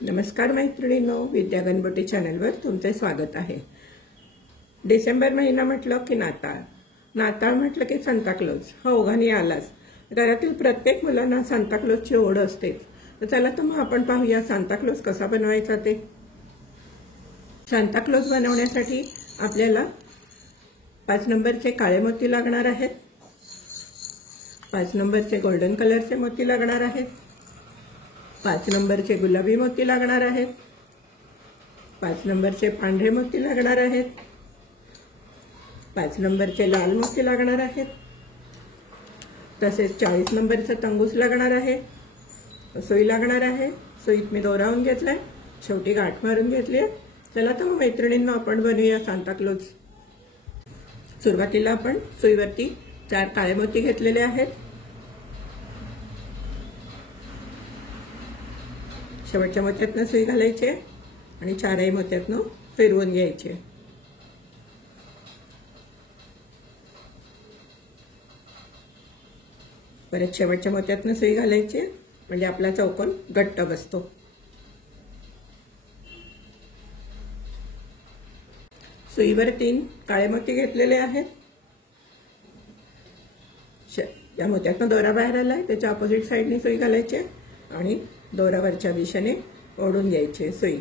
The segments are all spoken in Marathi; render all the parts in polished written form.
नमस्कार मैत्रिणींनो, विद्या गणपती चॅनलवर तुमचे स्वागत आहे। डिसेंबर महिना म्हटलं की नाताळ म्हटलं की सांताक्लॉज हा ओघाने आलाच। घरातील प्रत्येक मुलांना सांताक्लॉजची ओढ असते। तर चला तर मग आपण पाहूया सांताक्लॉज कसा बनवायचा ते। सांताक्लॉज बनवण्यासाठी आपल्याला 5 नंबरचे काळे मोती लागणार आहेत, 5 नंबरचे गोल्डन कलरचे मोती लागणार आहेत, 5 नंबरचे गुलाबी मोती लागणार आहेत, 5 नंबरचे पांढरे मोती लागणार आहेत, 5 नंबरचे लाल मोती लागणार आहेत, तसेच 40 नंबरचा तंगूस लागणार आहे, सुई लागणार आहे। सुईत मी दोरावून घेतलाय, शेवटी गाठ मारून घेतली आहे। चला तर मैत्रिणींना आपण बनवूया सांताक्लॉज। सुरुवातीला आपण सुईवरती 4 काळे मोती घेतलेले आहेत, शेवटच्या मोत्यातनं सुई घालायची आणि 4ही मोत्यातनं फिरवून घ्यायचे। परत शेवटच्या मोत्यातनं सुई घालायची म्हणजे आपला चौकोन घट्ट बसतो। सुईवर 3 काळे मोती घेतलेले आहेत, या मोत्यातनं दोरा बाहेर आलाय त्याच्या ऑपोजिट साइडने सुई घालायची आणि दोरावरच्या दिशेने ओढून घ्यायचे सुई।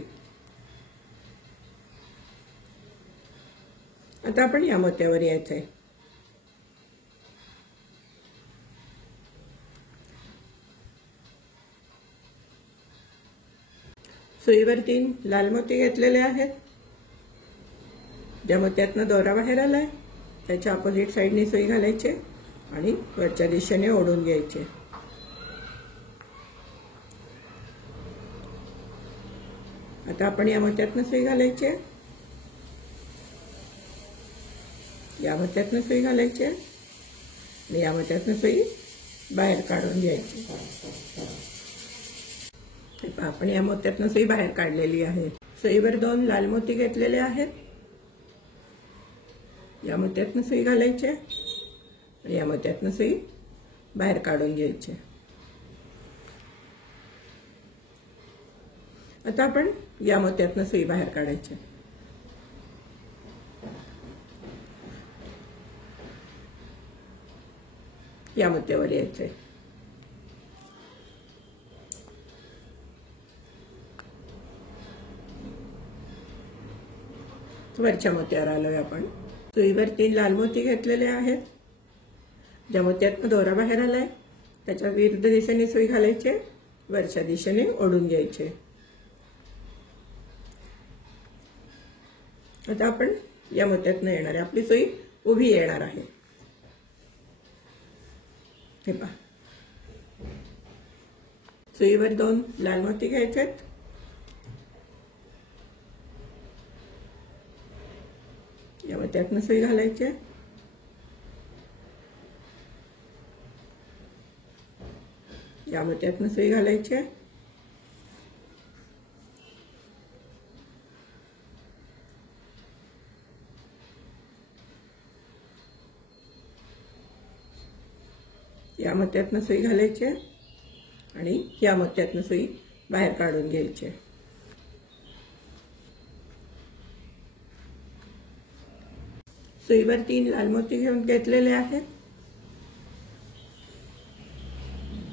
आता आपण या मोत्यावर यायचंय। सुईवर 3 लाल मोती घेतलेले आहेत, ज्या मोत्यातनं दोरा बाहेर आलाय त्याच्या ऑपोजिट साइडने सुई घालायचे आणि वरच्या दिशेने ओढून घ्यायचे। आता आपण या मोत्यातनं सुई घालायची, या मोत्यातनं सुई घालायची आणि या मोत्यातनं सुई बाहेर काढून घ्यायची। आपण या मोत्यातनं सुई बाहेर काढलेली आहे। सुईवर 2 लाल मोती घेतलेले आहेत, या मोत्यातनं सुई घालायची आणि या मोत्यातनं सुई बाहेर काढून घ्यायची। आता आपण या मोत्यातनं सुई बाहेर काढायची। या मोत्यावर यायचंय। वरच्या मोत्यावर आलोय आपण। सुईवर 3 लाल मोती घेतलेले आहेत, ज्या मोत्यातनं दोरा बाहेर आलाय त्याच्या विरुद्ध दिशेने सुई घालायची, वरच्या दिशेने ओढून घ्यायचे। आता आपण या मोत्यातनं येणार आहे, आपली सुई उभी येणार आहे। हे पहा, सुईवर 2 लाल मोती घ्यायचेत, या मोत्यातनं सुई घालायची, या मोत्यातनं सुई घालायची, या मोत्यातनं सुई घालायची आणि या मोत्यातनं सुई बाहेर काढून घ्यायची। सुईवर 3 लाल मोती घेतलेले आहेत,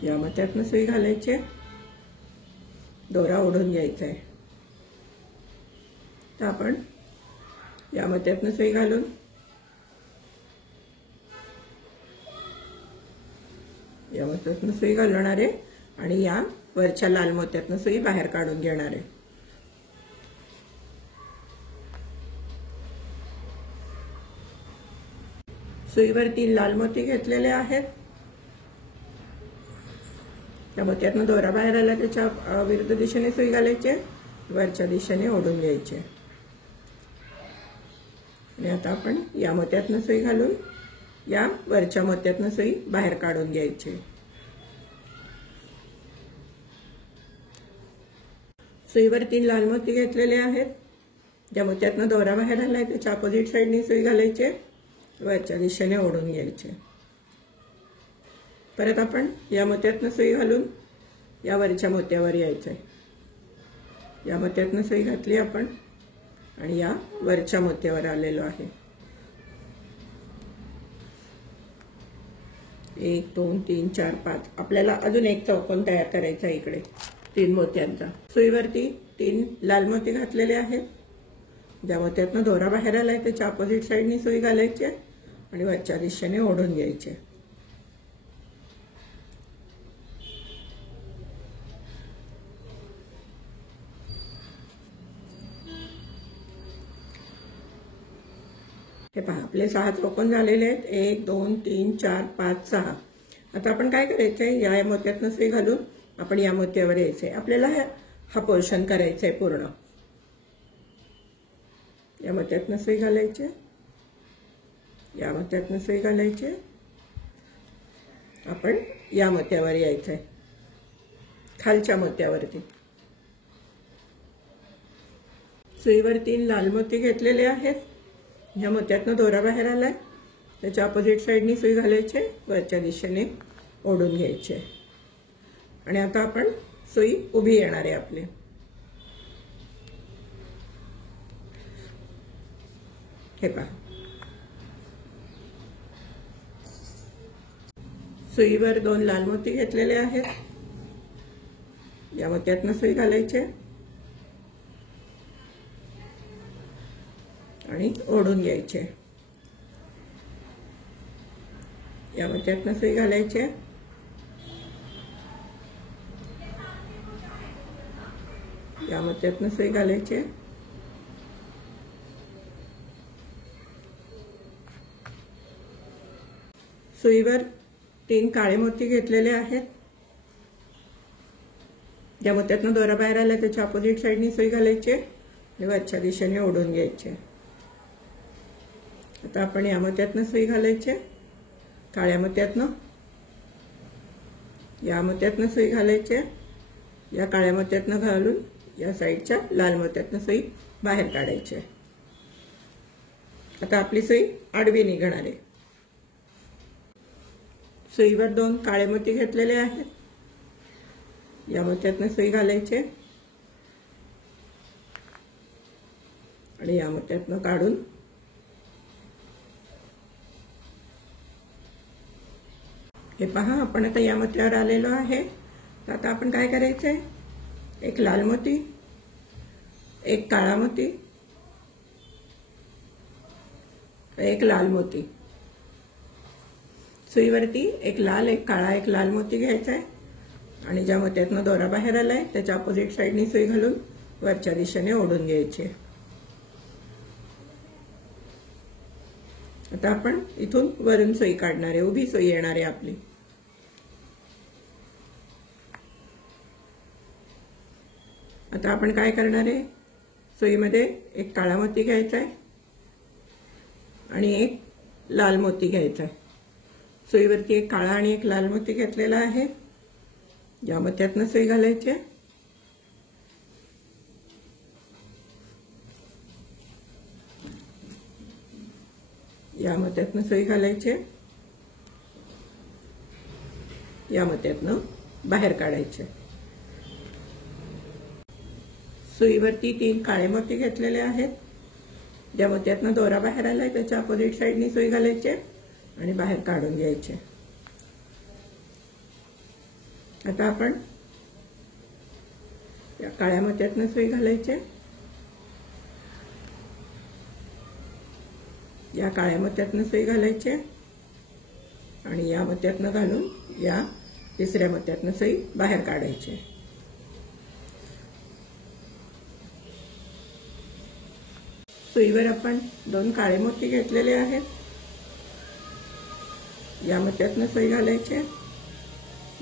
या मोत्यातनं सुई घालायची, दोरा ओढून घ्यायचा आहे। तर आपण या मोत्यातनं सुई घालून या मोत्यातनं सुई घालवणार आहे आणि या वरच्या लाल मोत्यातनं सुई बाहेर काढून घेणार आहे। सुईवर 3 लाल मोती घेतलेले आहेत, त्या मोत्यातनं दोरा बाहेर आला त्याच्या विरुद्ध दिशेने सुई घालायची, वरच्या दिशेने ओढून घ्यायचे आणि आता आपण या मोत्यातनं सुई घालून या वरच्या मोत्यातनं सुई बाहेर काढून घ्यायची। सुईवर 3 लाल मोती घेतलेले आहेत, ज्या मोत्यातनं दोरा बाहेर आलाय त्याच्या ऑपोजिट साइडने सुई घालायची, वरच्या दिशेने ओढून घ्यायचे। परत आपण या मोत्यातनं सुई घालून या वरच्या मोत्यावर यायचंय। या मोत्यातनं सुई घातली आपण आणि या वरच्या मोत्यावर आलेलो आहे. 1 2 3 4 5. आपल्याला अजून एक चौकोन तयार करायचा आहे इकडे 3 मोत्यांचा. सुईवरती 3 लाल मोती घातलेले आहेत. ज्या मोत्यातनं दोरा बाहेर आलाय त्याच्या अपोजिट साईडनी सुई घालायची आणि वरच्या दिशेने ओढून घ्यायचे. हे पहा आपले 6 चौकोन झालेले आहेत. 1 2 3 4 5 6. आता आपण काय करायचंय, या मोत्यातनं सुई घालून आपण या मोत्यावर यायचंय. आपल्याला हा पोर्शन करायचा आहे पूर्ण. या मोत्यातनं सुई घालायची, या मोत्यातनं सुई घालायची, आपण या मोत्यावर यायचंय खालच्या मोत्यावरती. सुईवर 3 लाल मोती घेतलेले आहेत. ह्या मोत्यातनं दोरा बाहेर आलाय त्याच्या अपोजिट साईडनी सुई घालायचे, वरच्या दिशेने ओढून घ्यायचे आणि आता आपण सुई उभी येणार आहे आपली. हे पहा सुईवर 2 लाल मोती घेतलेले आहेत. या मोत्यातनं सुई घालायचे आणि ओढून घ्यायचे. या मोत्यातनं सुई घालायचे, या मोत्यातनं सुई घालायचे, सुईवर 3 काळे मोती घेतलेले आहेत. ज्या मोत्यातनं दोरा बाहेर आला त्याच्या अपोजिट साईडनी सुई घालायचे आणि वरच्या दिशेने ओढून घ्यायचे. आता आपण या मोत्यातनं सुई घालायचे, काळ्या मोत्यातनं, या मोत्यातनं सुई घालायचे, या काळ्या मोत्यातनं घालून या साईडच्या लाल मोत्यातनं सुई बाहेर काढायचे. आता आपली सुई आडवी निघणार आहे. सुईवर 2 काळे मोती घेतलेले आहेत. या मोत्यातनं सुई घालायचे आणि या मोत्यातनं काढून हे पहा आपण आता या मोत्यावर आलेलो आहे. आता आपण काय करायचंय, एक लाल मोती, एक काळा मोती, एक लाल मोती. सुईवरती एक लाल, एक काळा, एक लाल मोती घ्यायचा आहे आणि ज्या मोत्यातनं दोरा बाहेर आलाय त्याच्या अपोजिट साईडनी सुई घालून वरच्या दिशेने ओढून घ्यायचे. आता आपण इथून वरून सुई काढणार आहे, उभी सुई येणार आहे आपली. आता आपण काय करणार आहे, सुईमध्ये एक काळा मोती घ्यायचा आहे आणि एक लाल मोती घ्यायचा आहे. सुईवरती एक काळा आणि एक लाल मोती घेतलेला आहे. या मोत्यातनं सुई घालायची, या मोत्यातनं सुई घालायची, या मोत्यातनं बाहेर काढायचे. सुईवरती 3 काळे मोती घेतलेले आहेत. ज्या मोत्यातनं दोरा बाहेर आलाय त्याच्या अपोजिट साईडनी सुई घालायचे आणि बाहेर काढून घ्यायचे. आता आपण या काळ्या मोत्यातनं सुई घालायचे, या काळ्या मोत्यातनं सुई घालायचे आणि या मोत्यातनं घालून या तिसऱ्या मोत्यातनं सुई बाहेर काढायचे. सुईवर आपण 2 काळे मोती घेतलेले आहेत. या मोत्यातनं सुई घालायचे,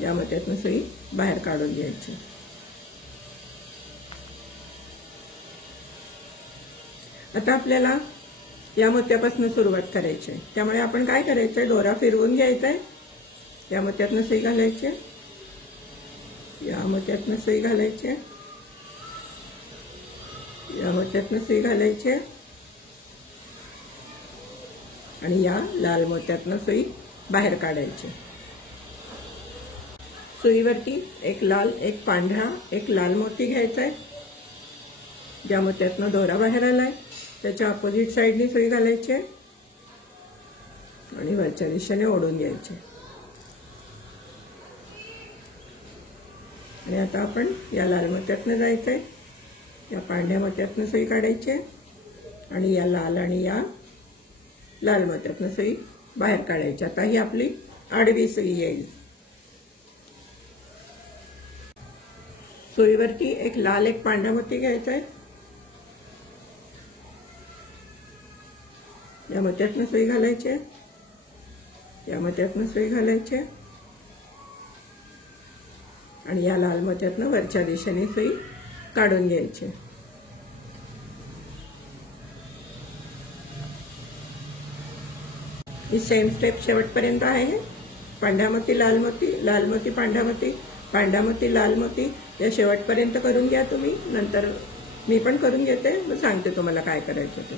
या मोत्यातनं सुई बाहेर काढून घ्यायची. आता आपल्याला या मोत्यापासून सुरुवात करायची आहे. त्यामुळे आपण काय करायचंय, दोरा फिरवून घ्यायचा आहे. या मोत्यातनं सुई घालायची, या मोत्यातनं सुई घालायची, या मोत्यातनं सुई घालायची आणि या लाल मोत्यातनं सुई बाहेर काढायची. सुईवरती एक लाल, एक पांढरा, एक लाल मोती घ्यायचा आहे. ज्या मोत्यातनं दोरा बाहेर आलाय त्याच्या अपोजिट साईडनी सुई घालायची आणि वरच्या दिशेने ओढून घ्यायचे. आणि आता आपण या लाल मोत्यातनं जायचंय, या पांढऱ्या मोत्यातनं सुई काढायची आणि या लाल आणि या लाल मोत्यातनं सुई बाहेर काढायची. आता ही आपली आडवी सुई येईल. सुईवरती एक लाल एक पांढरा मोती घ्यायचा आहे. या मोत्यातनं सुई घालायची, या मोत्यातनं सुई घालायची आणि या लाल मोत्यातनं वरच्या दिशेने सुई काढून घ्यायची. ही सेम स्टेप शेवटपर्यंत आहे. पांढरा मोती लाल मोती, लाल मोती पांढरा मोती, पांढरा मोती लाल मोती, या शेवटपर्यंत करून घ्या तुम्ही. नंतर मी पण करून घेते, मग सांगते तुम्हाला काय करायचं ते.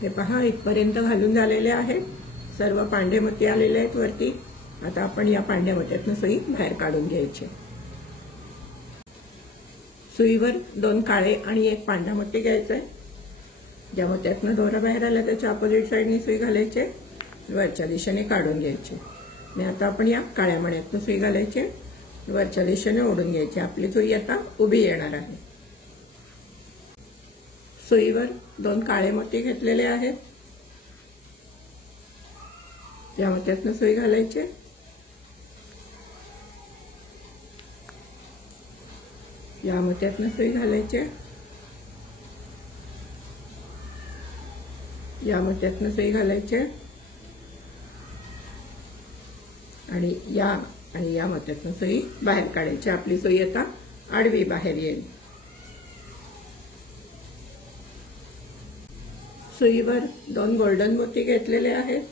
हे पहा, इथपर्यंत घालून झालेले आहे. सर्व पांढरे मोती आलेले आहेत वरती. आता आपण या पांढऱ्या मोत्यातनं सुई बाहेर काढून घ्यायची. सुईवर 2 काळे आणि 1 पांढरा मोती घ्यायचा आहे. ज्या मोत्यातनं दोरा बाहेर आला त्याच्या अपोजिट साईडनी सुई घालायची, वरच्या दिशेने काढून घ्यायची. आणि आता आपण या काळ्या मण्यातनं सुई घालायची, वरच्या दिशेने ओढून घ्यायची. आपली सुई आता उभी येणार आहे. सुईवर 2 काळे मोती घेतलेले आहेत. या मोत्यातनं सुई घालायची, या मोत्यातनं सुई घालायची, या मोत्यातनं सुई घालायची आणि या मोत्यातनं सुई बाहेर काढायची. आपली सुई आता आडवी बाहेर येईल. सुईवर 2 गोल्डन मोती घेतलेले आहेत.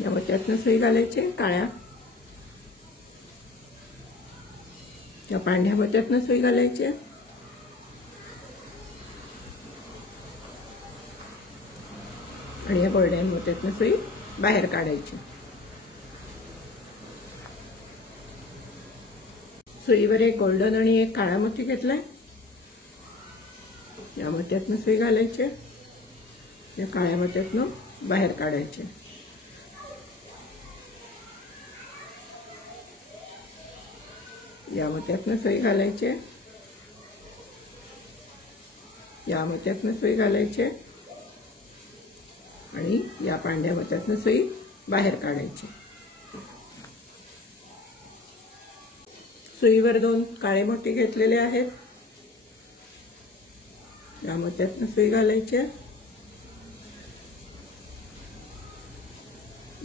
या मोत्यातनं सुई घालायची काळ्या, या पांढऱ्या मोत्यातनं सुई घालायची आणि या गोल्डन मोत्यातनं सुई बाहेर काढायची. सुईवर एक गोल्डन आणि एक काळा मोती घेतलाय. या मोत्यातनं सुई घालायची, या काळ्या मोत्यातनं बाहेर काढायचे. या मोत्यातनं सुई घालायची, या मोत्यातनं सुई घालायची आणि या पांढऱ्या मोत्यातनं सुई बाहेर काढायची. सुईवर 2 काळे मोती घेतलेले आहेत. या मोत्यातनं सुई घालायची,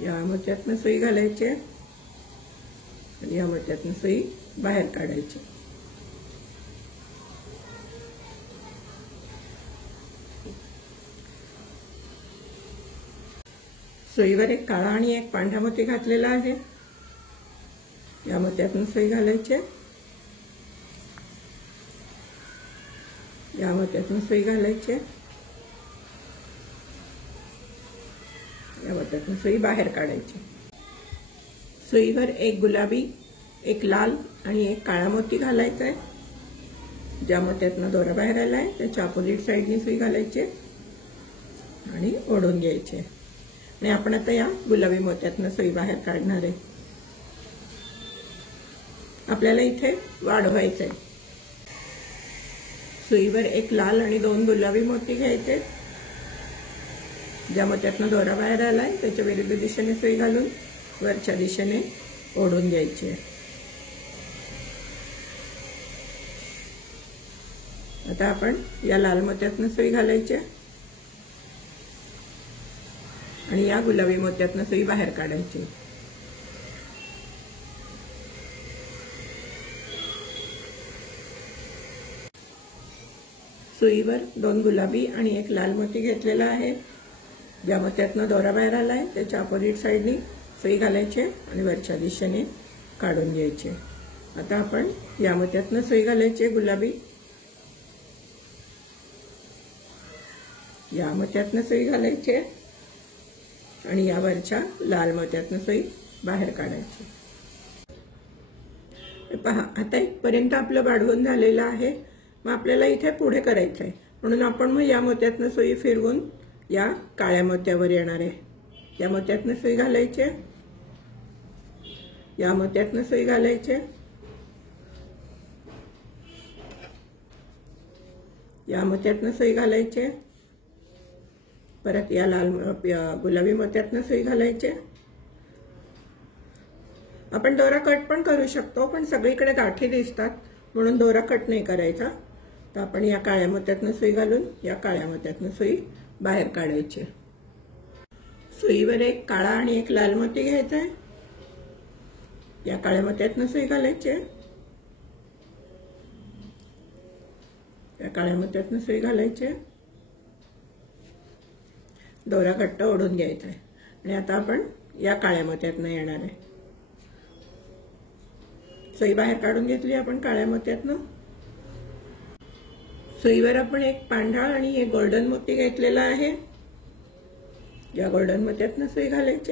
या मोत्यातनं सुई घालायची आणि या मोत्यातनं सुई बाहेर काढायची. सुईवर एक काळा आणि एक पांढरा मोती घातलेला आहे. या मोत्यातनं सुई घालायची, या मोत्यातनं सुई घालायची, या मोत्यातनं सुई बाहेर काढायची. सुईवर एक गुलाबी, एक लाल आणि एक काळा मोती घालायचा आहे. ज्या मोत्यातनं दोरा बाहेर आलाय त्याच्या अपोजिट साईडनी सुई घालायची आणि ओढून घ्यायचे. आणि आपण आता या गुलाबी मोत्यातनं सुई बाहेर काढणार आहे. आपल्याला इथे वाढवायचंय. सुईवर एक लाल आणि 2 गुलाबी मोती घ्यायचे. ज्या मोत्यातनं दोरा बाहेर आलाय त्याच्या विरुद्ध दिशेने सुई घालून वरच्या दिशेने ओढून घ्यायची. आता आपण या लाल मोत्यातनं सुई घालायची आणि या गुलाबी मोत्यातनं सुई बाहेर काढायची. सुईवर 2 गुलाबी आणि 1 लाल मोती घेतलेला आहे. ज्या मोत्यातनं दोरा बाहेर आलाय त्याच्या अपोजिट साईडनी सुई घालायची आणि वरच्या दिशेने काढून घ्यायचे. आता आपण या मोत्यातनं सुई घालायची गुलाबी, या मोत्यातनं सुई घालायची आणि या वरच्या लाल मोत्यातनं सुई बाहेर काढायची. पहा, आता इथपर्यंत आपलं वाढवून झालेलं आहे. मग आपल्याला इथे पुढे करायचं आहे, म्हणून आपण मग या मोत्यातनं सुई फिरवून या काळ्या मोत्यावर येणार आहे. या मोत्यातनं सुई घालायची, या मोत्यातनं सुई घालायची, या मोत्यातनं सुई घालायची, परत या गुलाबी मोत्यातनं सुई घालायची. आपण दोरा कट पण करू शकतो, पण सगळीकडे गाठी दिसतात म्हणून दोरा कट नाही करायचा. तर आपण या काळ्या मोत्यातनं सुई घालून या काळ्या मोत्यातनं सुई बाहेर काढायची. सुईवर एक काळा आणि एक लाल मोती घ्यायचा आहे. या काळ्या मोत्यातनं सुई घालायची, या काळ्या मोत्यातनं सुई घालायची, दोरा घट्ट ओढून घ्यायचा आहे. आणि आता आपण या काळ्या मोत्यातनं येणार आहे. सुई बाहेर काढून घेतली आपण काळ्या मोत्यातनं. सुईवर आपण एक पांढरा आणि एक गोल्डन मोती घेतलेला आहे. या गोल्डन मोत्यातनं सुई घालायची,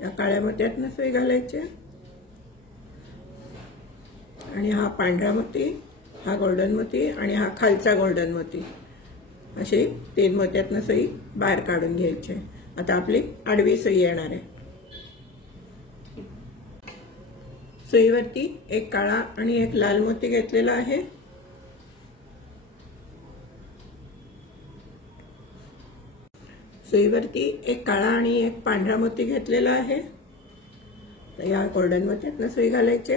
या काळ्या मोत्यातनं सुई घालायची, आणि हा पांढरा मोती, हा गोल्डन मोती आणि हा खालचा गोल्डन मोती, अशी 3 मोत्यातनं सुई बाहेर काढून घ्यायची. आता आपली आडवी सुई येणार आहे. सुईवरती एक काळा आणि एक लाल मोती घेतलेला आहे. सुईवरती एक काळा आणि एक पांढरा मोती घेतलेला आहे. तर या गोल्डन मोत्यातनं सुई घालायची,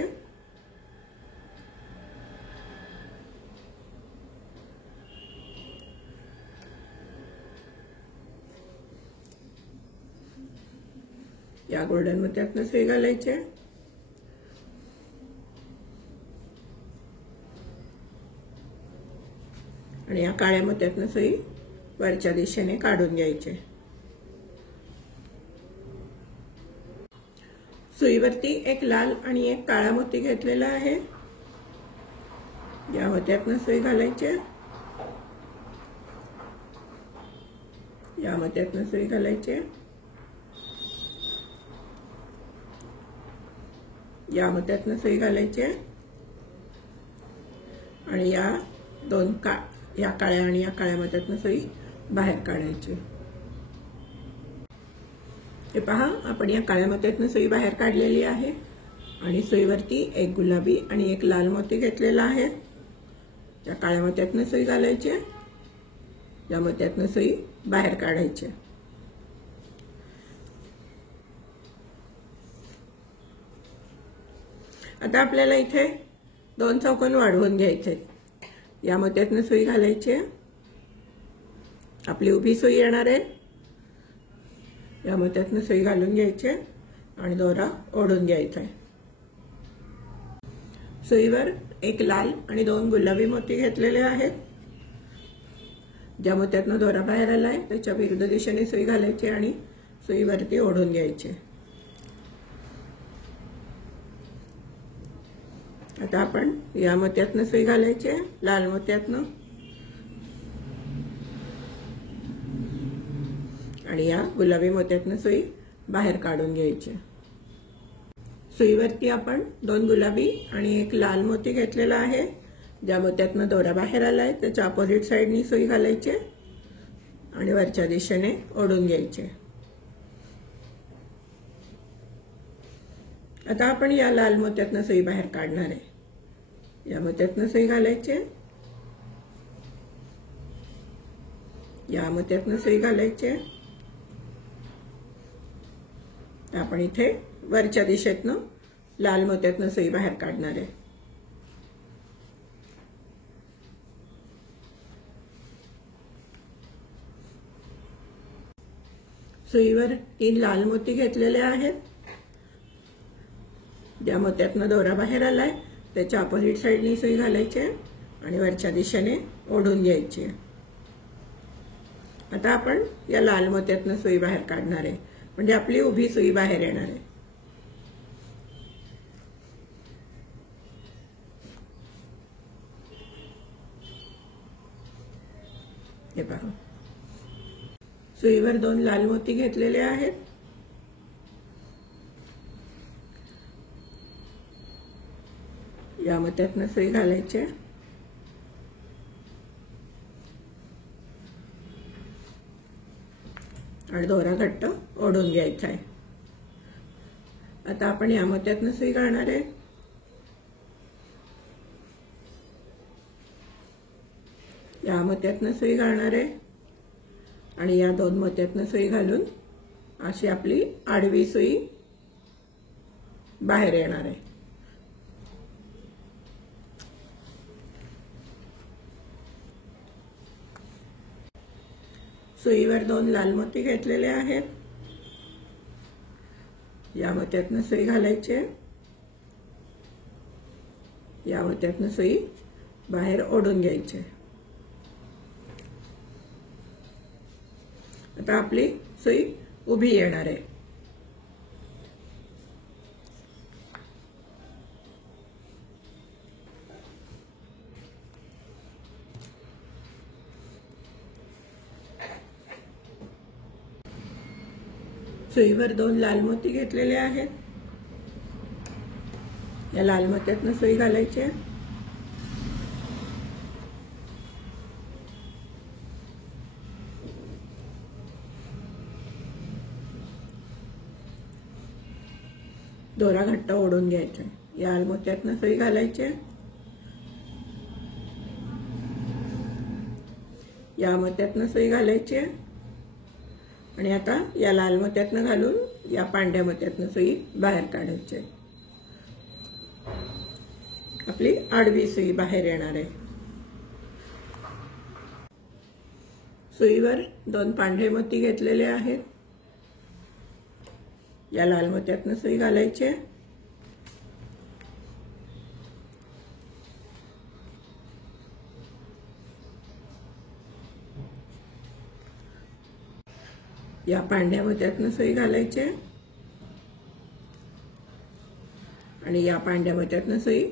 या गोल्डन मोत्यातनं सुई घालायची, आणि या काळ्या मोत्यातनं सुई वरच्या दिशेने काढून घ्यायचे. सुईवरती एक लाल आणि एक काळा मोती घेतलेला आहे. या मोत्यातनं सुई घालायची, या मोत्यातनं सुई घालायची, या मोत्यातनं सुई घालायची, आणि या काळ्या आणि या काळ्या मोत्यातनं सुई बाहेर काढायची. हे पहा, आपण या काळ्या मोत्यातनं सुई बाहेर काढलेली आहे. आणि सुईवरती एक गुलाबी आणि एक लाल मोती घेतलेला आहे. या काळ्या मोत्यातनं सुई घालायची, या मोत्यातनं सुई बाहेर काढायची. आता आपल्याला इथे 2 चौकोन वाढवून घ्यायचे. या मोत्यातनं सुई घालायची, आपली उभी सुई येणार आहे. या मोत्यातनं सुई घालून घ्यायची आणि दोरा ओढून घ्यायचा आहे. सुईवर एक लाल आणि 2 गुलाबी मोती घेतलेले आहेत. ज्या मोत्यातनं दोरा बाहेर आलाय त्याच्या विरुद्ध दिशेने सुई घालायची आणि सुईवरती ओढून घ्यायची. आता आपण या मोत्यातनं सुई घालायची, लाल मोत्यातनं, आणि या गुलाबी मोत्यातनं सुई बाहेर काढून घ्यायची. सुईवरती आपण 2 गुलाबी आणि एक लाल मोती घेतलेला आहे. ज्या मोत्यातनं दोरा बाहेर आलाय त्याच्या अपोजिट साइडनी सुई घालायची आणि वरच्या दिशेने ओढून घ्यायचे. आता आपण या लाल मोत्यातनं सुई बाहेर काढणार आहे. या मोत्यातनं सुई घालायची, या मोत्यातनं सुई घालायची. आपण इथे वरच्या दिशेतनं लाल मोत्यातनं सुई बाहेर काढणार आहे. सुईवर 3 लाल मोती घेतलेले आहेत. ज्या मोत्यातनं दोरा बाहेर आलाय त्याच्या अपोजिट साइडनी सुई घालायची आणि वरच्या दिशेने ओढून घ्यायची. आता आपण या लाल मोत्यातनं सुई बाहेर काढणार आहे, म्हणजे आपली उभी सुई बाहेर येणार आहे. हे पहा, सुईवर 2 लाल मोती घेतलेले आहेत. या मोत्यातनं सुई घालायची आहे आणि दोरा घट्ट ओढून घ्यायचा आहे। आता आपण या मोत्यातनं सुई घालणार आहे। या मोत्यातनं सुई घालणार आहे आणि या दोन मोत्यातनं सुई घालून अशी आपली आडवी सुई बाहेर येणार आहे। सुईवर दोन लाल मोती घेतलेले आहेत। या मोत्यातनं सुई घालायची आहे। या मोत्यातनं सुई बाहेर ओढून घ्यायची आहे। आता आपली सुई उभी येणार आहे। सुईवर दोन लाल मोती घेतलेले आहेत। या लाल मोत्यातनं सुई घालायची आहे। दोरा घट्ट ओढून घ्यायचा आहे। या लाल मोत्यातनं सुई घालायची आहे। या मोत्यातनं सुई घालायची आहे आणि आता या लाल मोत्यातनं घालून या पांढऱ्या मोत्यातनं सुई बाहेर काढायची आहे। आपली आडवी सुई बाहेर येणार आहे। सुईवर दोन पांढरे मोती घेतलेले आहेत। या लाल मोत्यातनं सुई घालायची आहे। या पांढऱ्या मोत्यातनं सुई घालायची आहे आणि या पांढऱ्या मोत्यातनं सुई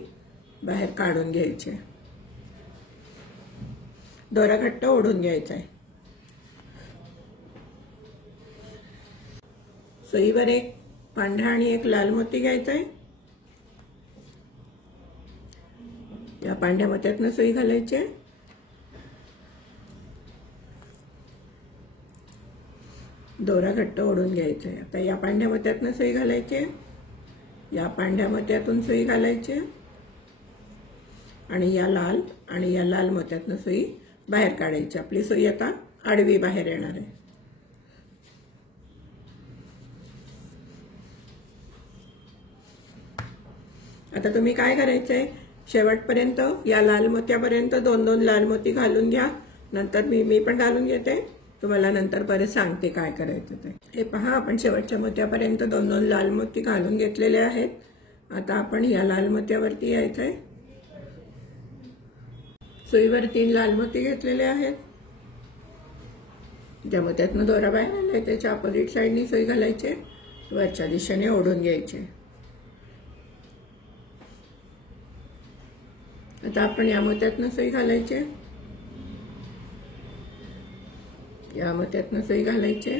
बाहेर काढून घ्यायची आहे। दोरा घट्ट ओढून घ्यायचा आहे। सुईवर एक पांढरा आणि एक लाल मोती घ्यायचा आहे। या पांढऱ्या मोत्यातनं सुई घालायची आहे। दोरा घट्ट ओढून घ्यायचा आहे। आता या पांढऱ्या मोत्यातनं सुई घालायची आहे। या पांढऱ्या मोत्यातून सुई घालायची आहे आणि या लाल मोत्यातनं सुई बाहेर काढायची। आपली सुई आता आडवी बाहेर येणार आहे। आता तुम्ही काय करायचंय, शेवटपर्यंत या लाल मोत्यापर्यंत दोन दोन लाल मोती घालून घ्या। नंतर मी पण घालून घेते, तुम्हाला नंतर परत सांगते काय करायचं ते। हे पहा, आपण शेवटच्या मोत्यापर्यंत दोन दोन लाल मोती घालून घेतलेले आहेत। आता आपण या लाल मोत्यावरती यायचंय। सुईवर तीन लाल मोती घेतलेले आहेत। ज्या मोत्यातनं दोरा बाहेर आलाय त्याच्या अपोजिट साइडनी सुई घालायची, वरच्या दिशेने ओढून घ्यायचे। आता आपण या मोत्यातनं सुई घालायची, या मोत्यातनं सुई घालायची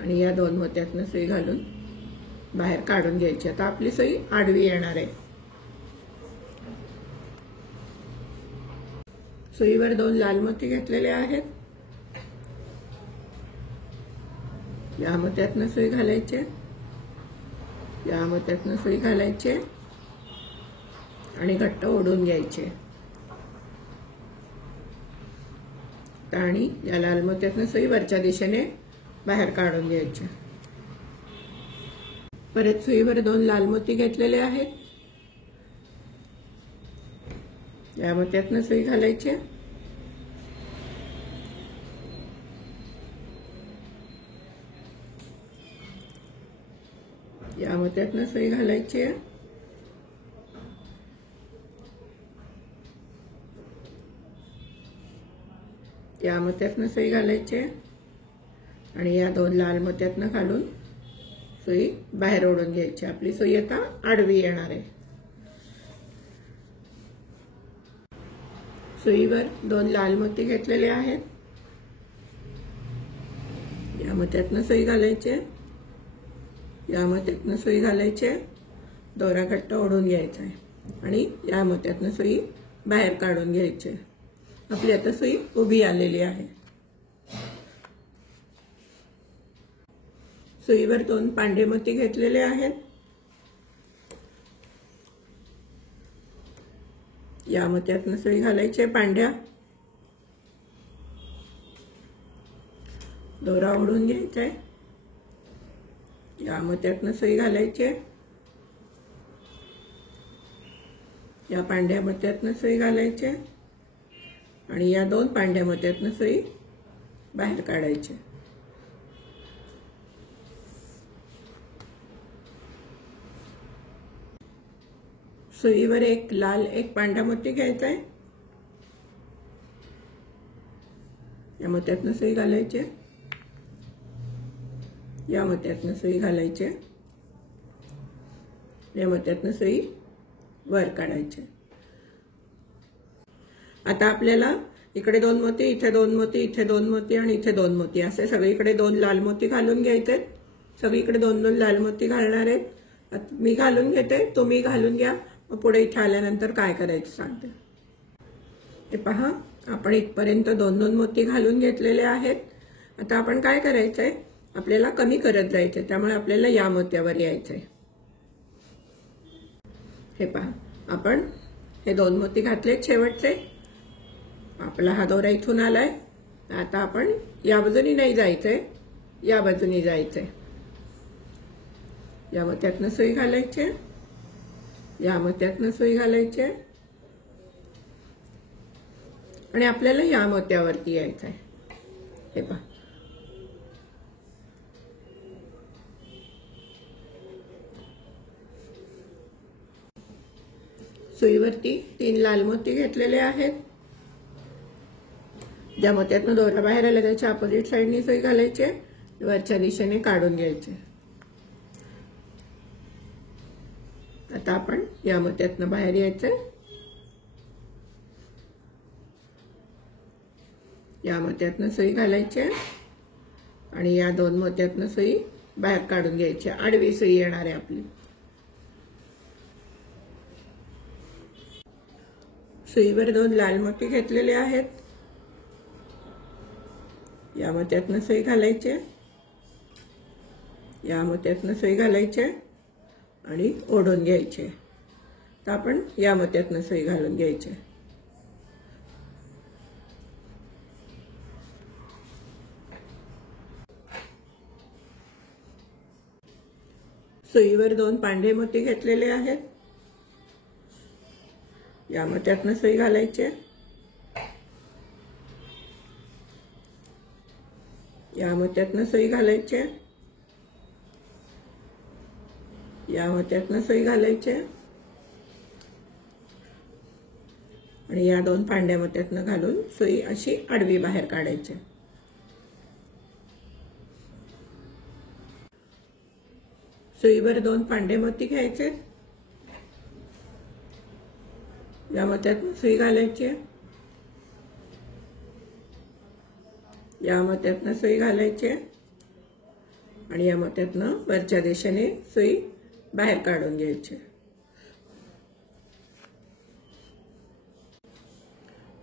आणि या दोन मोत्यातनं सुई घालून बाहेर काढून घ्यायची। आता आपली सुई आडवी येणार आहे। सुईवर दोन लाल मोती घेतलेले आहेत। या मोत्यातनं सुई घालायची, या मोत्यातनं सुई घालायची आणि घट्ट ओढून घ्यायचे आणि या लाल मोत्यातनं सुई वरच्या दिशेने बाहेर काढून घ्यायचे। परत सुईवर दोन लाल मोती घेतलेले आहेत। या मोत्यातनं सुई घालायची, या मोत्यातनं सुई घालायची या मोत्यातनं सुई घालायची आणि या दोन लाल मोत्यातनं घालून सुई बाहेर ओढून घ्यायची। आपली सुई आता आडवी येणार आहे। सुईवर दोन लाल मोती घेतलेले आहेत। या मोत्यातनं सुई घालायची, या मोत्यातनं सुई घालायची, दोरा घट्ट ओढून घ्यायचा आहे। आणि या मोत्यातनं सुई बाहेर काढून घ्यायची. आपली आता सुई उभी आलेली आहे. सुईवर 2 पांढरे मोती घेतलेले आहेत. या मोत्यातनं सुई घालायची पांढऱ्या. दोरा ओढून घ्यायचा आहे. या मोत्यातनं सुई घालायची. या पांढऱ्या मोत्यातनं सुई घालायची आणि या 2 पांढऱ्या मोत्यातनं सुई बाहेर काढायची. सुईवर एक लाल एक पांढरा मोती घ्यायचा आहे. या मोत्यातनं सुई घालायची. या मोत्यातनं सुई घालायची. या मोत्यातनं सुई वर काढायचे. आता आपल्याला इकडे 2 मोती, इथे 2 मोती, इथे 2 मोती आणि इथे 2 मोती असे सगळीकडे 2 लाल मोती घालून घ्यायचे. सगळीकडे 2-2 लाल मोती घालणार आहेत. मी घालून घेते, तुम्ही घालून घ्या. मग पुढे इथे आल्यानंतर काय करायचं सांगते. हे पहा, आपण इथपर्यंत 2-2 मोती घालून घेतलेले आहेत. आता आपण काय करायचंय, आपल्याला कमी करत जायचंय. त्यामुळे आपल्याला या मोत्यावर यायचंय. हे पहा, आपण हे 2 मोती घातलेत शेवटचे. आपला हा दोरा इथून आलाय. आता आपण या बाजूनी नाही जायचंय, या बाजूनी जायचंय. या मोत्यातनं सुई घालायची. या मोत्यातनं सुई घालायची आणि आपल्याला या मोत्यावरती यायचंय. हे पहा, सुईवरती 3 लाल मोती घेतलेले आहेत. ज्या मोत्यातनं दोरा बाहेर आला त्याच्या अपोजिट साईडनी सुई घालायची. वरच्या दिशेने काढून घ्यायचे. आता आपण या मोत्यातनं बाहेर यायचंय. या मोत्यातनं सुई घालायची आणि या 2 मोत्यातनं सुई बाहेर काढून घ्यायची. आडवी सुई येणार आहे आपली. सुईवर 2 लाल मोती घेतलेले आहेत. या मोत्यातनं सुई घालायची. या मोत्यातनं सुई घालायची आणि ओढून घ्यायचे. तर आपण या मोत्यातनं सुई घालून घ्यायचे. सुईवर 2 पांढरे मोती घेतलेले आहेत. या मोत्यातनं सुई घालायची. या मोत्यातनं सुई घालायची. या मोत्यातनं सुई घालायची आणि या 2 पांढऱ्या मोत्यातनं घालून सुई अशी आडवी बाहेर काढायची. सुईवर 2 पांढरे मोती घ्यायचे. या मोत्यातनं सुई घालायची. या मोत्यातनं सुई घालायची आणि या मोत्यातनं वरच्या दिशेने सुई बाहेर काढून घ्यायची.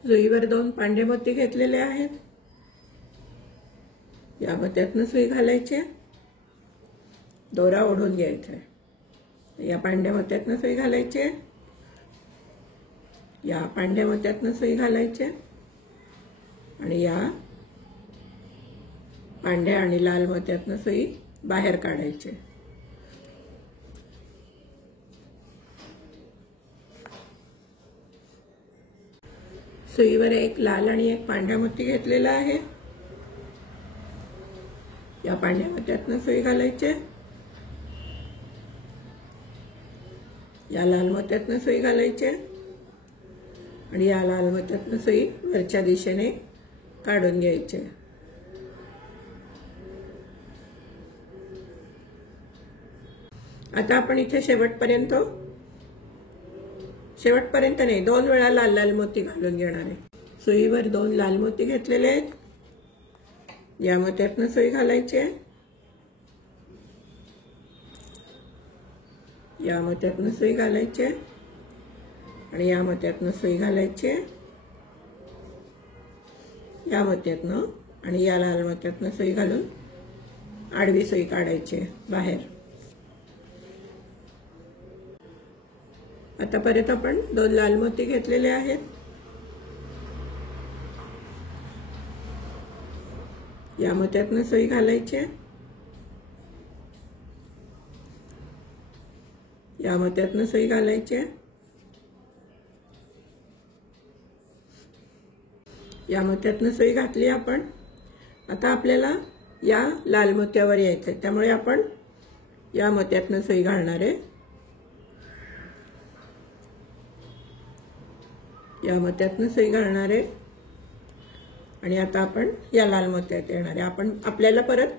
सुईवर 2 पांढरे मोती घेतलेले आहेत. या मोत्यातनं सुई घालायची. दोरा ओढून घ्यायचा. या पांढऱ्या मोत्यातनं सुई घालायची. या पांढऱ्या मोत्यातनं सुई घालायची आणि या पांढऱ्या आणि लाल मोत्यातनं सुई बाहेर काढायची. सुईवर एक लाल आणि एक पांढरा मोती घेतलेला आहे. या पांढऱ्या मोत्यातनं सुई घालायची. या लाल मोत्यातनं सुई घालायची आणि या लाल मोत्यातनं सुई वरच्या दिशेने काढून घ्यायची. आता आपण इथे शेवटपर्यंत नाही 2 वेळा लाल लाल मोती घालून घेणार आहे. सुईवर 2 लाल मोती घेतलेले आहेत. या मोत्यातनं सुई घालायची. या मोत्यातनं सुई घालायची आणि या मोत्यातनं सुई घालायची, या मोत्यातनं आणि या लाल मोत्यातनं सुई घालून आडवी सुई काढायची बाहेर. आता परत आपण 2 लाल मोती घेतलेले आहेत. या मोत्यातनं सुई घालायची, या मोत्यातनं सुई घालायची, या मोत्यातनं सुई घातली आपण. आता आपल्याला या लाल मोत्यावर यायचं, त्यामुळे आपण या मोत्यातनं सुई घालणार आहे, या मोत्यातनं सुई घालणार आहे आणि आता आपण या लाल मोत्यात येणार आहे. आपल्याला परत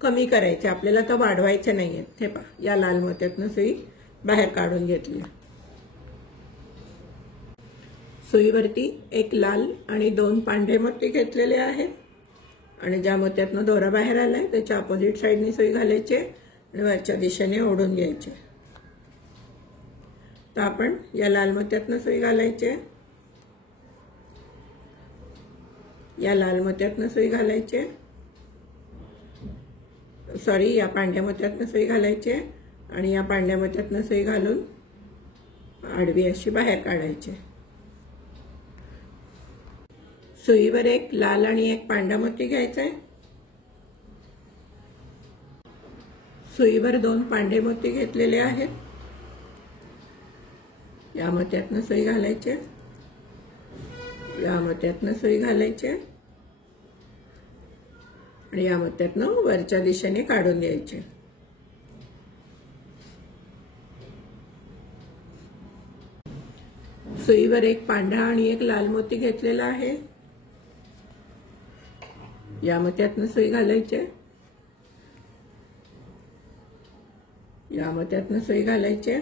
कमी करायचे, आपल्याला तर वाढवायचे नाहीये. हे पहा, या लाल मोत्यातनं सुई बाहेर काढून घेतली. सुईवरती 1 लाल आणि 2 पांढरे मोती घेतलेले आहेत आणि ज्या मोत्यातनं दोरा बाहेर आलाय त्याच्या अपोजिट साईडने सुई घालायची आणि वरच्या दिशेने ओढून घ्यायचे. तर आपण या लाल मोत्यातनं सुई घालायची, या लाल मोत्यातनं सुई घालायची, या पांढऱ्या मोत्यातनं सुई घालायची आणि या पांढऱ्या मोत्यातनं सुई घालून आडवी अशी बाहेर काढायची. सुईवर 1 लाल आणि 1 पांढरा मोती घ्यायचा आहे. सुईवर 2 पांढरे मोती घेतलेले आहेत. या मोत्यातनं सुई घालायची, या मोत्यातनं सुई घालायची आणि या मोत्यातनं वरच्या दिशेने काढून द्यायचे. सुईवर 1 पांढरा आणि 1 लाल मोती घेतलेला आहे. या मोत्यातनं सुई घालायची, या मोत्यातनं सुई घालायची,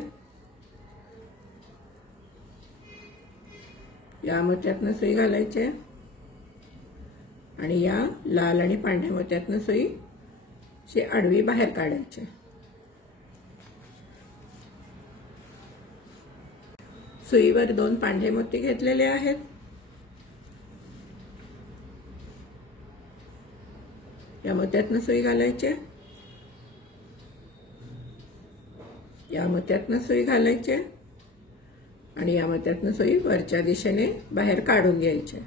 या मोत्यातनं सुई घालायची आणि या लाल आणि पांढऱ्या मोत्यातनं सुई अशी आडवी बाहेर काढायची. सुईवर 2 पांढरे मोती घेतलेले आहेत. या मोत्यातनं सुई घालायची, या मोत्यातनं सुई घालायची आणि या मोत्यातनं सुई वरच्या दिशेने बाहेर काढून घ्यायची.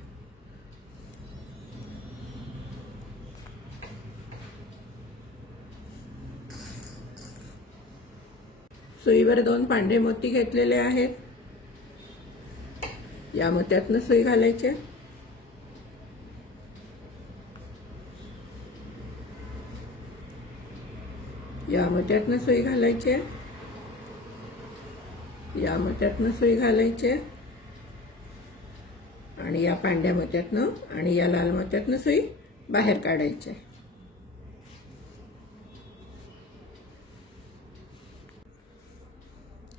सुईवर 2 पांढरे मोती घेतलेले आहेत. या मोत्यातनं सुई घालायची, या मोत्यातनं सुई घालायची, या मोत्यातनं सुई घालायची आणि या पांढऱ्या मोत्यातनं आणि या लाल मोत्यातनं सुई बाहेर काढायची.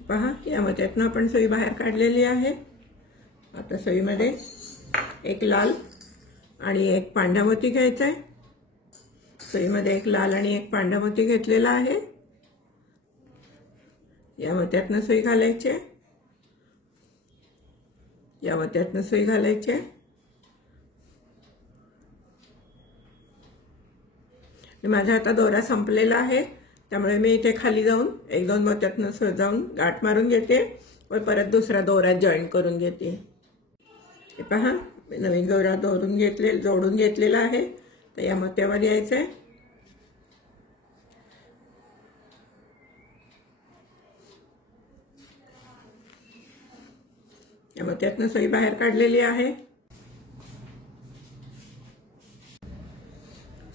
पहा, या मोत्यातनं आपण सुई बाहेर काढलेली आहे. आता सुईमध्ये 1 लाल आणि 1 पांढरा मोती घ्यायचा आहे. सुईमध्ये 1 लाल आणि 1 पांढरा मोती घेतलेला आहे. या मोत्यातनं सुई घालायची, या मोत्यातनं सुई घालायची माझा आता दोरा संपलेला आहे, त्यामुळे मी इथे खाली जाऊन 1-2 मोत्यातनं जाऊन गाठ मारून घेते व परत दुसरा दोरा जॉईन करून घेते. हे पहा, नवीन दोरा जोडून घेतलेला आहे. तर या मोत्यावर यायचं आहे. या मोत्यातनं सुई बाहेर काढलेली आहे.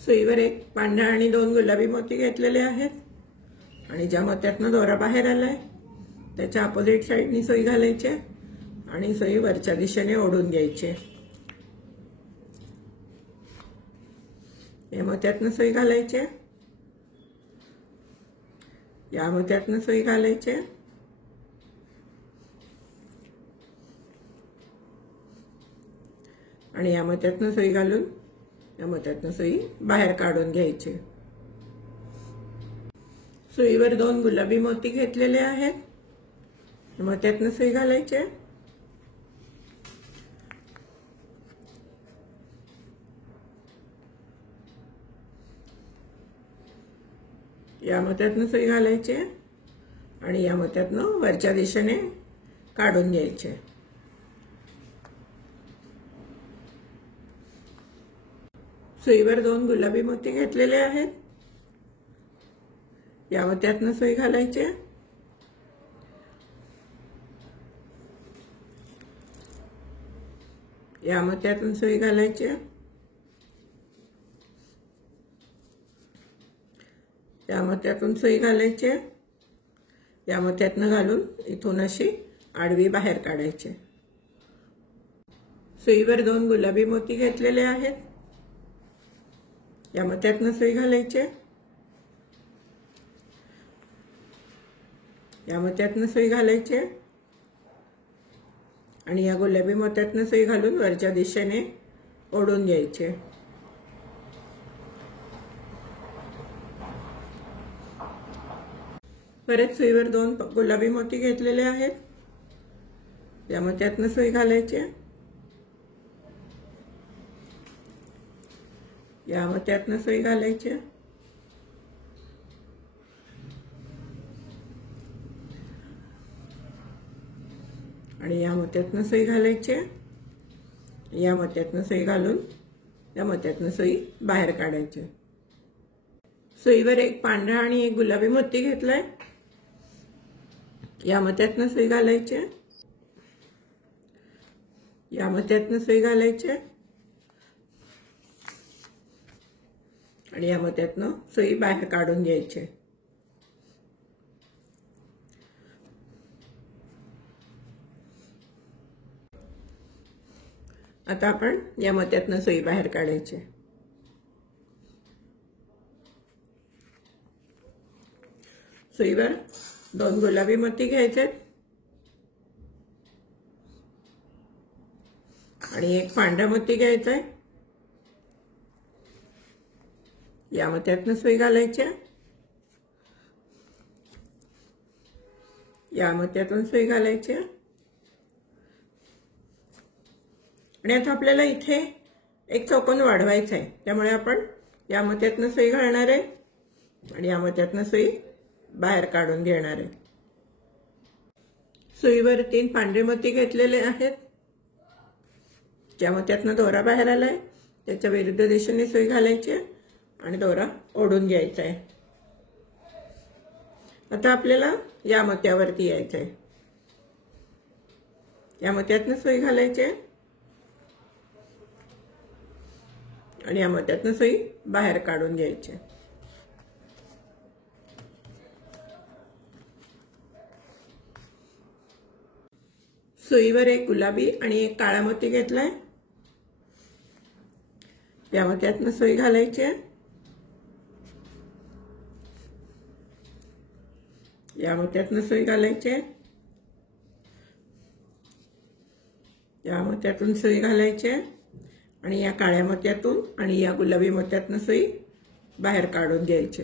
सुईवर 1 पांढरा आणि 2 गुलाबी मोती घेतलेले आहेत आणि ज्या मोत्यातनं दोरा बाहेर आलाय त्याच्या अपोजिट साईडनी सुई घालायची आणि सुई वरच्या दिशेने ओढून घ्यायची. या मोत्यातनं सुई घालायची, या मोत्यातनं सुई घालायची आणि या मोत्यातनं सुई घालून या मोत्यातनं सुई बाहेर काढून घ्यायची. सुईवर 2 गुलाबी मोती घेतलेले आहेत. मोत्यातनं सुई घालायची, या मोत्यातनं सुई घालायची आणि या मोत्यातनं वरच्या दिशेने काढून घ्यायचे। सुईवर 2 गुलाबी मोती घेतलेले आहेत। या मोत्यातनं सुई घालायची, या मोत्यातून सुई घालायची, या मोत्यातून सुई घालायची, या मोत्यातनं घालून इथून अशी आडवी बाहेर काढायची। सुईवर 2 गुलाबी मोती घेतलेले आहेत। या मोत्यातनं सुई घालायची, या मोत्यातनं सुई घालायची आणि या गुलाबी मोत्यातनं सुई घालून वरच्या दिशेने ओढून घ्यायचे। परत सुईवर 2 गुलाबी मोती घेतलेले आहेत। या मोत्यातनं सुई घालायची, या मोत्यातनं सुई घालायची आणि या मोत्यातनं सुई घालायची, या मोत्यातनं सुई घालून या मोत्यातनं सुई बाहेर काढायची। सुईवर एक पांढरा आणि एक गुलाबी मोती घेतलाय। या मोत्यातनं सुई घालायची, या मोत्यातनं सुई घालायची आणि या मोत्यातनं सुई बाहेर काढून घ्यायची। आता आपण या मोत्यातनं सुई बाहेर काढायची। सुईवर 2 गुलाबी मोती घ्यायचे आणि एक पांढरा मोती घ्यायचा आहे। या मोत्यातनं सुई घालायची, या मोत्यातून सुई घालायची आणि आता आपल्याला इथे एक चौकोन वाढवायचा आहे, त्यामुळे आपण या मोत्यातनं सुई घालणार आहे आणि या मोत्यातनं सुई बाहेर काढून घेणार आहे। सुईवर 3 पांढरे मोती घेतलेले आहेत। ज्या मोत्यातनं दोरा बाहेर आलाय त्याच्या विरुद्ध दिशेने सुई घालायची आणि दोरा ओढून घ्यायचा आहे। आता आपल्याला या मोत्यावरती यायचं आहे। या मोत्यातनं सुई घालायची आणि या मोत्यातनं सुई बाहेर काढून घ्यायची। सुईवर एक गुलाबी आणि एक काळा मोती घेतलाय। या मोत्यातनं सुई घालायची, या मोत्यातनं सुई घालायची, या मोत्यातून सुई घालायची आणि या काळ्या मोत्यातून आणि या गुलाबी मोत्यातनं सुई बाहेर काढून घ्यायची।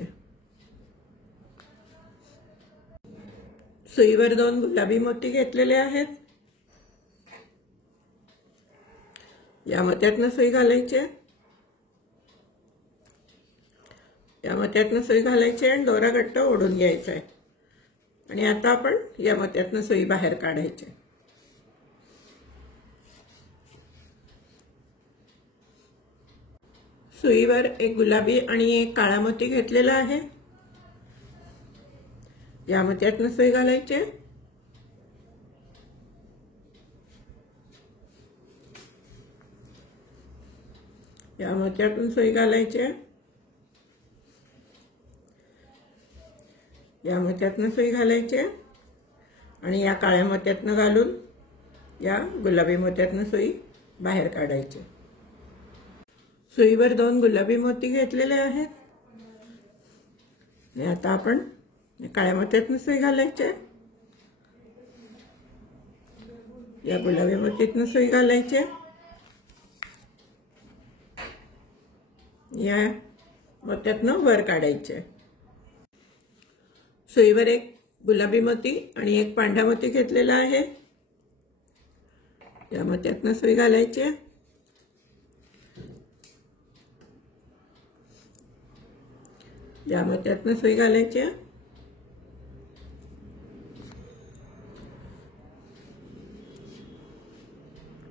सुईवर 2 गुलाबी मोती घेतलेले आहेत। या मोत्यातनं सुई घालायची, या मोत्यातनं सुई घालायची आणि दोरा घट्ट ओढून घ्यायचा आहे आणि आता आपण या मोत्यातनं सुई बाहेर काढायची। सुईवर एक गुलाबी आणि एक काळा मोती घेतलेला आहे। या मोत्यातनं सुई घालायची, या मोत्यातून सुई घालायची, या मोत्यातनं सुई घालायची आणि या काळ्या मोत्यातनं घालून या गुलाबी मोत्यातनं सुई बाहेर काढायची। सुईवर 2 गुलाबी मोती घेतलेले आहेत आणि आता आपण काळ्या मोत्यातनं सुई घालायची, या गुलाबी मोत्यातनं सुई घालायची, या मोत्यातनं वर काढायचे। सुईवर एक गुलाबी मोती आणि एक पांढरा मोती घेतलेला आहे। या मोत्यातनं सुई घालायची, या मोत्यातनं सुई घालायची,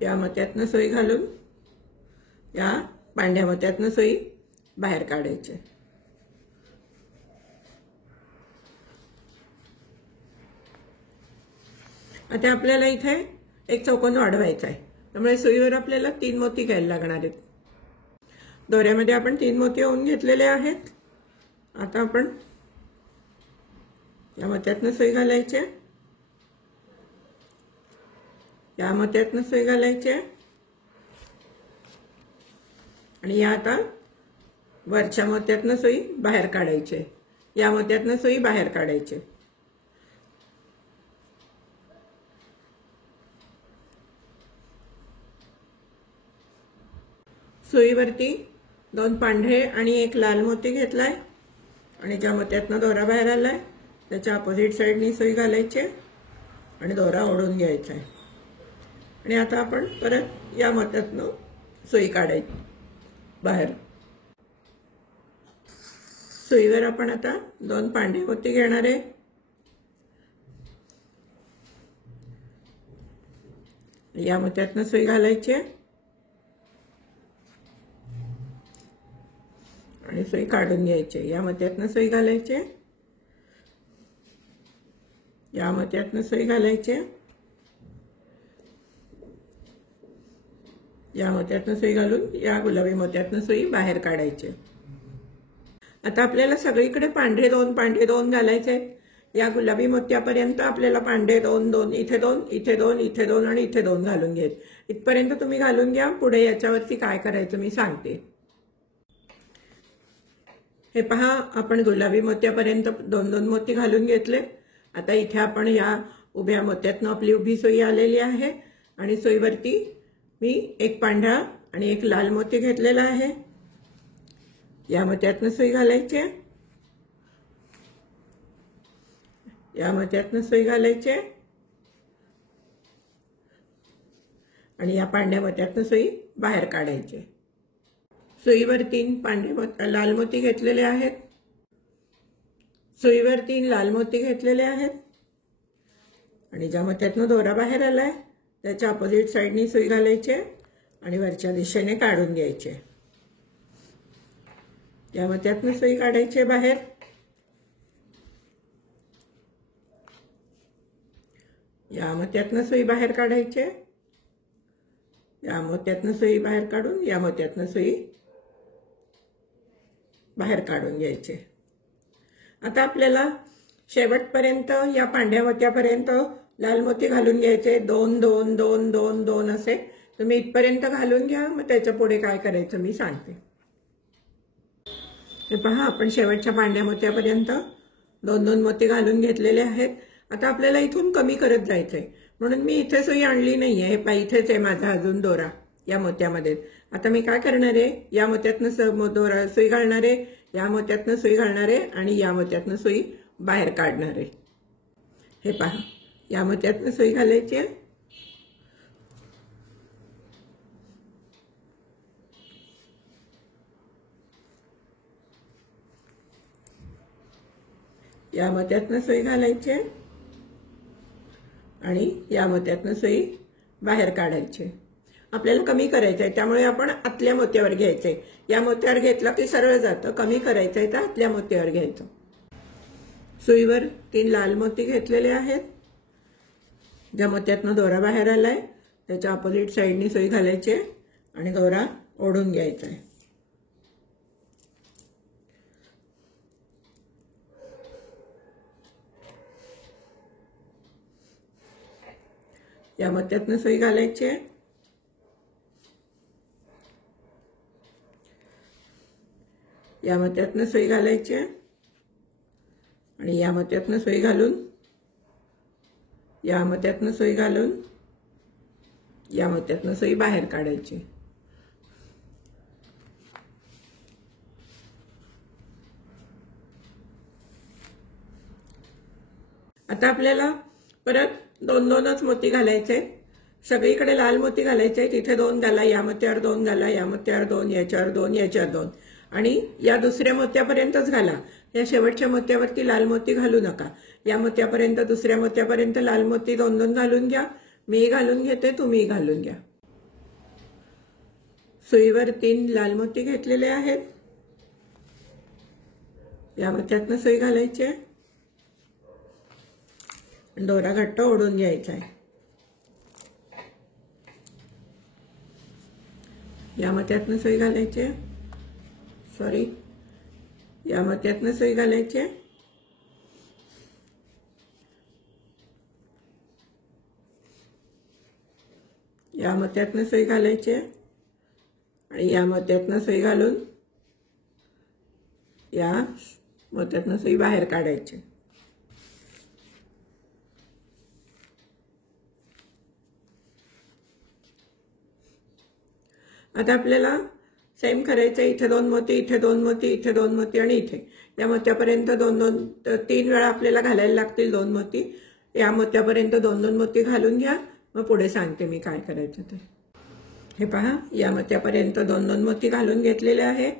या मोत्यातनं सुई घालून या पांढऱ्या मोत्यातनं सुई बाहेर काढायची। आता आपल्याला इथे एक चौकोन वाढवायचा आहे, त्यामुळे सुईवर आपल्याला 3 मोती घ्यायला लागणार आहेत। दोऱ्यामध्ये आपण 3 मोती ओवून घेतलेले आहेत। आता आपण या मोत्यातनं सुई घालायची, या मोत्यातनं सुई घालायची आणि या आता वरच्या मोत्यातनं सुई बाहेर काढायची, या मोत्यातनं सुई बाहेर काढायची। सुईवरती 2 पांढरे आणि 1 लाल मोती घेतलाय आणि ज्या मोत्यातनं दोरा बाहेर आलाय त्याच्या अपोजिट साइडनी सुई घालायची आणि दोरा ओढून घ्यायचा आहे। आणि आता आपण परत या मोत्यातनं सुई काढायची बाहेर। सुईवर आपण आता 2 पांढरे मोती घेणार आहे, या मोत्यातनं सुई घालायची आणि सुई काढून घ्यायची, या मोत्यातनं सुई घालायची, या मोत्यातनं सुई घालायची, या मोत्यातनं सुई घालून या गुलाबी मोत्यातनं सुई बाहेर काढायची। आता आपल्याला सगळीकडे पांढरे 2 घालायचे आहेत। या गुलाबी मोत्यापर्यंत आपल्याला पांढरे 2 इथे 2 इथे 2 इथे 2 आणि इथे 2 घालून घ्यायचे। इथपर्यंत तुम्ही घालून घ्या, पुढे याच्यावरती काय करायचं मी सांगते। हे पहा, आपण गुलाबी मोत्यापर्यंत 2 मोती घालून घेतले। आता इथे आपण या उभ्या मोत्यातनं आपली उभी सुई आलेली आहे आणि सुईवरती मी 1 पांढरा आणि 1 लाल मोती घेतलेला आहे, या मोत्यातनं सुई घालायची, या मोत्यातनं सुई घालायची आणि या पांढऱ्या मोत्यातनं सुई बाहेर काढायची। सुईवर 3 पांढरे लाल मोती घेतलेले आहेत, सुईवर 3 लाल मोती घेतलेले आहेत आणि ज्या मोत्यातनं दोरा बाहेर आलाय त्याच्या अपोजिट साइडनी सुई घालायची आणि वरच्या दिशेने काढून घ्यायचे। या मोत्यातनं सुई काढायची बाहेर, या मोत्यातनं सुई बाहेर काढायची, या मोत्यातनं सुई बाहेर काढून या मोत्यातनं सुई बाहेर काढून घ्यायचे। आता आपल्याला शेवटपर्यंत या पांढऱ्या मोत्यापर्यंत लाल मोती घालून घ्यायचे, 2 2 2 2 2 असे। तुम्ही इथपर्यंत घालून घ्या, मग त्याच्या पुढे काय करायचं मी सांगते। हे पहा, आपण शेवटच्या पांढऱ्या मोत्यापर्यंत 2 मोती घालून घेतलेले आहेत। आता आपल्याला इथून कमी करत जायचंय, म्हणून मी इथे सुई आणली नाहीये। हे पहा, इथेच आहे माझा अजून दोरा या मोत्यामध्ये। आता मी काय करणार आहे, या मोत्यातनं दोरा सुई घालणार आहे, या मोत्यातनं सुई घालणार आहे आणि या मोत्यातनं सुई बाहेर काढणार आहे। हे पहा, या मोत्यातनं सुई घालायची, या मोत्यातनं सुई घालायची आणि या मोत्यातनं सुई बाहेर काढायची। आपल्याला कमी करायचं आहे, त्यामुळे आपण आतल्या मोत्यावर घ्यायचंय। या मोत्यावर घेतला की सरळ जातं, कमी करायचंय तर आतल्या मोत्यावर घ्यायचं। सुईवर 3 लाल मोती घेतलेले आहेत, ज्या मोत्यातनं दोरा बाहेर आलाय त्याच्या अपोजिट साइडनी सुई घालायची आणि दोरा ओढून घ्यायचा आहे। या मोत्यातनं सुई घालायची, या मोत्यातनं सुई घालायची आणि या मोत्यातनं सुई घालून या मोत्यातनं सुई घालून या मोत्यातनं सुई बाहेर काढायची। आता आपल्याला परत 2-2च मोती घालायचे। सगळीकडे लाल मोती घालायचे, तिथे 2 घाला, या मोत्यावर 2 घाला, या मोत्यावर 2, याच्यावर 2, याच्यावर 2 आणि या दुसऱ्या मोत्यापर्यंतच घाला। या शेवटच्या मोत्यावरती लाल मोती घालू नका। या मोत्यापर्यंत दुसऱ्या मोत्यापर्यंत लाल मोती 2-2 घालून घ्या। मी घालून घेते, तुम्ही घालून घ्या। सुईवर 3 लाल मोती घेतलेले आहेत। या मोत्यातनं सुई घालायची आहे, दोरा घट्ट ओढून घ्यायचा आहे। या मोत्यातनं सुई घालायची आहे, सॉरी, या मोत्यातनं सुई घालायची आहे, या मोत्यातनं सुई घालायची आहे आणि या मोत्यातनं सुई घालून या मोत्यातनं सुई बाहेर काढायची। आता आपल्याला सेम करायचं आहे। इथे 2 मोती, इथे 2 मोती, इथे 2 मोती आणि इथे या मोत्यापर्यंत 3 वेळा आपल्याला घालायला लागतील 2 मोती। या मोत्यापर्यंत 2-2 मोती घालून घ्या, मग पुढे सांगते मी काय करायचं ते। हे पहा, या मोत्यापर्यंत 2-2 मोती घालून घेतलेले आहे।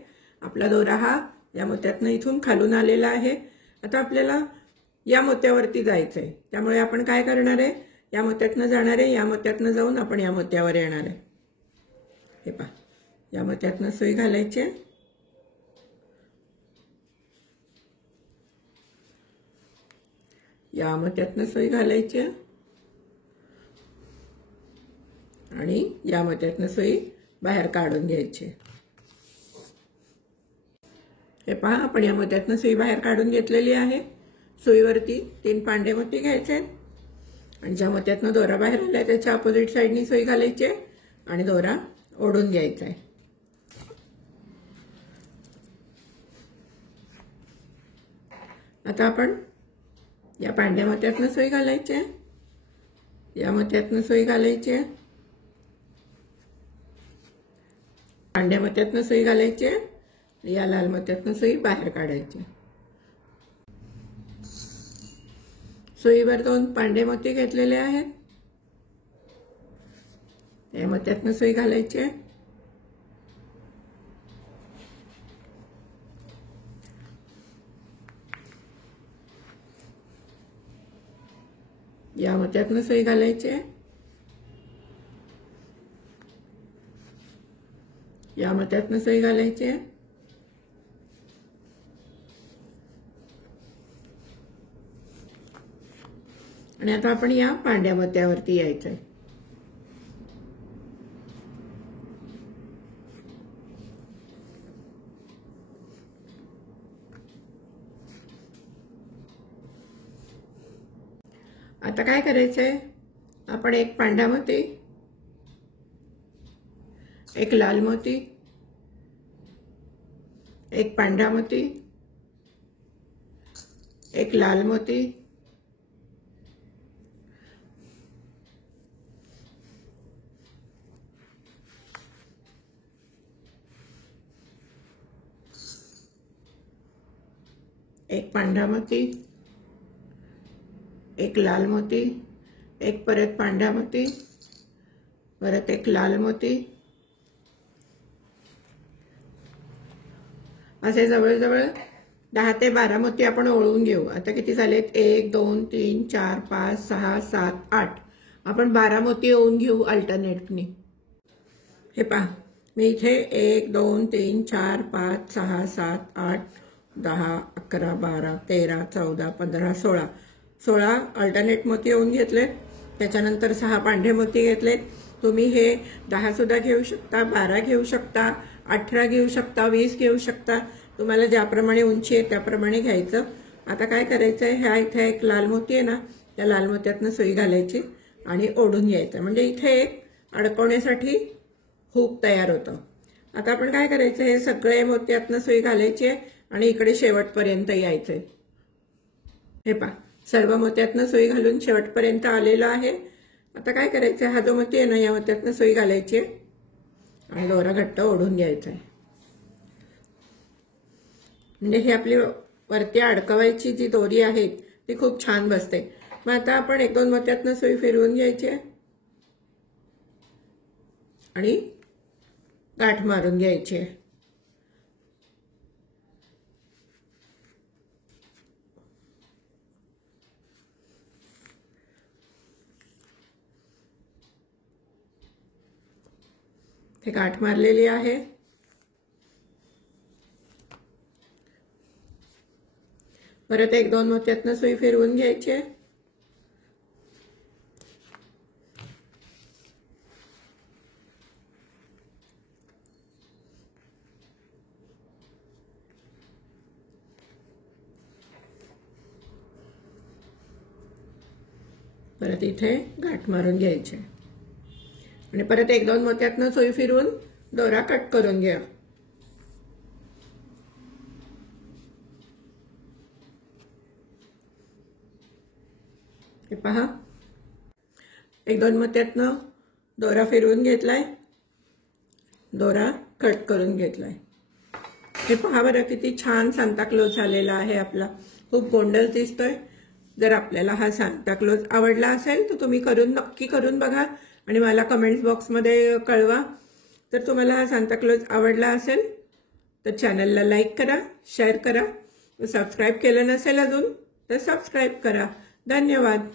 आपला दोरा हा या मोत्यातनं इथून खालून आलेला आहे। आता आपल्याला या मोत्यावरती जायचं आहे, त्यामुळे आपण काय करणार आहे, या मोत्यातनं जाणार आहे, या मोत्यातनं जाऊन आपण या मोत्यावर येणार आहे। हे पहा, या मोत्यातनं सुई घालायची आहे, या मोत्यातनं सुई घालायची आहे आणि या मोत्यातनं सुई बाहेर काढून घ्यायची। हे पहा, आपण या मोत्यातनं सुई बाहेर काढून घेतलेली आहे। सुईवरती 3 पांढरे मोती घ्यायचे आणि ज्या मोत्यातनं दोरा बाहेर आलाय त्याच्या अपोजिट साईडनी सुई घालायची आणि दोरा ओढून घ्यायचा आहे। आता आपण या पांढऱ्या मोत्यातनं सुई घालायची आहे, या मोत्यातनं सुई घालायची आहे, पांढऱ्या मोत्यातनं सुई घालायची आहे, या लाल मोत्यातनं सुई बाहेर काढायची। सुईवर 2 पांढरे मोती घेतलेले आहेत, या मोत्यातनं सुई घालायची आहे, या मोत्यातनं सुई घालायची आहे, या मोत्यातनं सुई घालायची आहे आणि आता आपण या पांढऱ्या मोत्यावरती यायचंय। आता काय करायचंय, आपण एक पांढरा मोती, एक लाल मोती, एक पांढरा मोती, एक लाल मोती, एक पांढरा मोती, एक लाल मोती, एक परत पांढरा मोती, परत एक लाल मोती, असे जवळजवळ 10 ते 12 मोती आपण ओळून घेऊ। आता किती झालेत, 1 2 3 4 5 6 7 8, आपण 12 मोती ओळून घेऊ अल्टरनेटली। हे पहा, मी इथे 1 2 3 4 5 6 7 8 10 11 12 13 14 15 16 अल्टरनेट मोती ओळून घेतले। त्याच्यानंतर 6 पांढरे मोती घेतले। तुम्ही हे 10 सुद्धा घेऊ शकता, 12 घेऊ शकता, 18 घेऊ शकता, 20 घेऊ शकता, तुम्हाला ज्याप्रमाणे उंची आहे त्याप्रमाणे घ्यायचं। आता काय करायचंय, ह्या इथे एक लाल मोती आहे ना, त्या लाल मोत्यातनं सुई घालायची आणि ओढून घ्यायचं, म्हणजे इथे एक अडकवण्यासाठी हुक तयार होतं। आता आपण काय करायचं, हे सगळे मोत्यातनं सुई घालायची आणि इकडे शेवटपर्यंत यायचंय। हे पहा, सर्व मोत्यातनं सुई घालून शेवटपर्यंत आलेलं आहे। आता काय करायचं, हा जो मोती आहे ना, या मोत्यातनं सुई घालायची आणि दोरा घट्ट ओढून घ्यायचा आहे, म्हणजे ही आपली वरती अडकवायची जी दोरी आहे ती खूप छान बसते। मग आता आपण 1-2 मोत्यातनं सुई फिरवून घ्यायची आणि गाठ मारून घ्यायची। इथे गाठ मारलेली आहे. परत 1-2 मोत्यातनं सुई फिरवून घ्यायची आहे. परत इथे गाठ मारून घ्यायचे आणि परत 1-2 मोत्यातनं सुई फिरवून दोरा कट करून घ्या. हे पहा, 1-2 मोत्यातनं दोरा फिरवून घेतलाय, दोरा कट करून घेतलाय. हे पहा बरं किती छान सांताक्लॉज झालेला आहे आपला. खूप गोंडस दिसतोय. जर आपल्याला हा सांताक्लॉज आवडला असेल तर तुम्ही नक्की करून बघा आणि मला कमेंट्स बॉक्समध्ये कळवा. तर तुम्हाला हा सांताक्लॉज आवडला असेल तर चॅनलला लाईक करा, शेअर करा. सबस्क्राईब केलं नसेल अजून तर सबस्क्राईब करा. धन्यवाद.